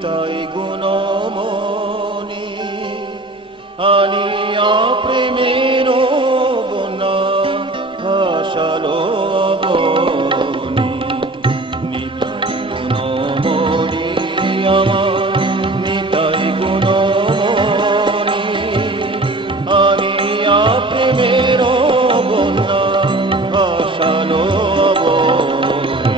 নিতাই গুণমণি আনিয়া প্রেমের বন্যা ভাসালো অবনী। নিতাই গুণমণি আমার নিতাই গুণমণি আনিয়া প্রেমের বন্যা ভাসালো অবনী।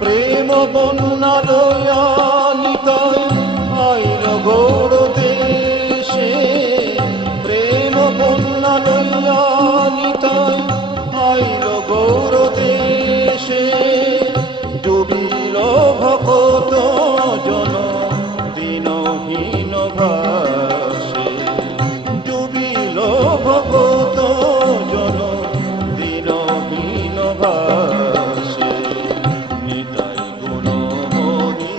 প্রেম বন্যা লয়া নিতাই আইল গৌর দেশে। প্রেম বন্যা লয়া নিতাই আইল গৌর দেশে। ডুবিল ভকত জন দিনহীন ভাসে। ডুবিল ভকত জন দিনহীন ভাসে। নিতাই গুণমণি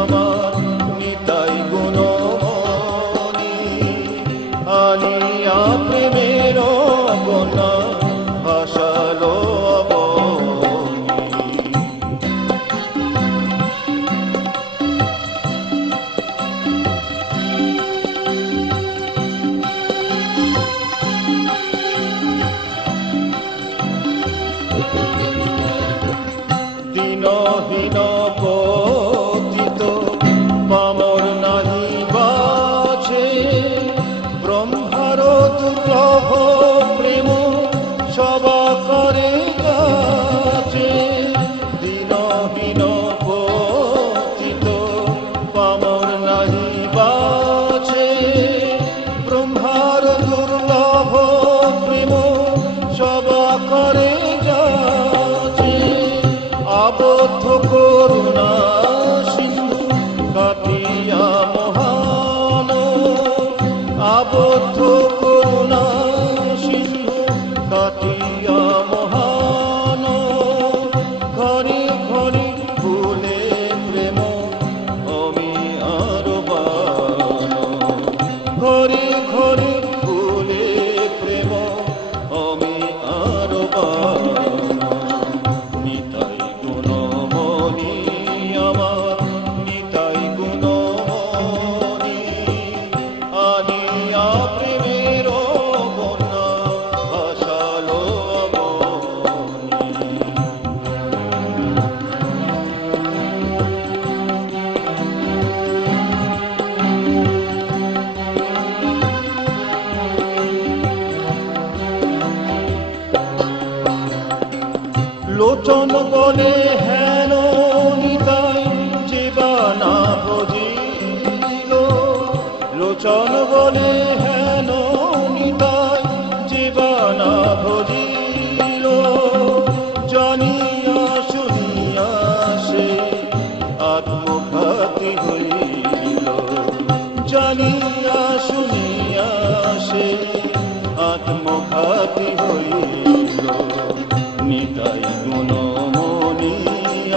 আমার নিতাই গুণমণি আনিয়া প্রেমের বন্যা ভাসালো অবনী। দিনহীন পতিত পামর নাহি বাছে। ব্রহ্মার দুর্লভ প্রেম সবা করে গাছে। দিনহীন পতিত পামর নাহি বাছে। ব্রহ্মার দুর্লভ প্রেম সবা করে গাছে। আবদ্ধ করুণা সিন্ধু কাটিয়া মহান। আবদ্ধ করুণা সিন্ধু কাটিয়া মহান। ঘরে ঘরে ফুলে প্রেম অমি আর বান। ঘরে ঘরে ফুলে প্রেম অমি আর বান। নিতাই গুণমণি আমার নিতাই গুণমণি আনিয়া প্রেমের বন্যা ভাসালো অবনী। লোচন বলে হেন নিতাই জীবানা ভজিল। লোচন বলে হেন নিতাই জীবানা ভজিল। জানিয়া শুনিয়া সে আত্মঘাতী হইল। জানিয়া শুনিয়া সে আত্মঘাতী হইল। নিতাই গুণমণি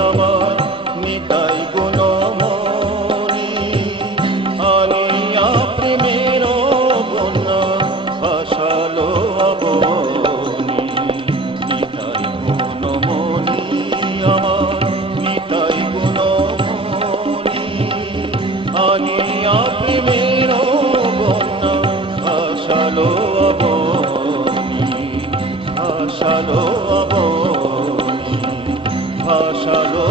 আমার নিতাই গুণমণি আনিয়া প্রেমের বন্যা ভাসালো অবনী। নিতাই গুণমণি আমার নিতাই গুণমণি আনিয়া প্রেমের বন্যা ভাসালো অবনী। ভাসালো অবনী ভাসালো।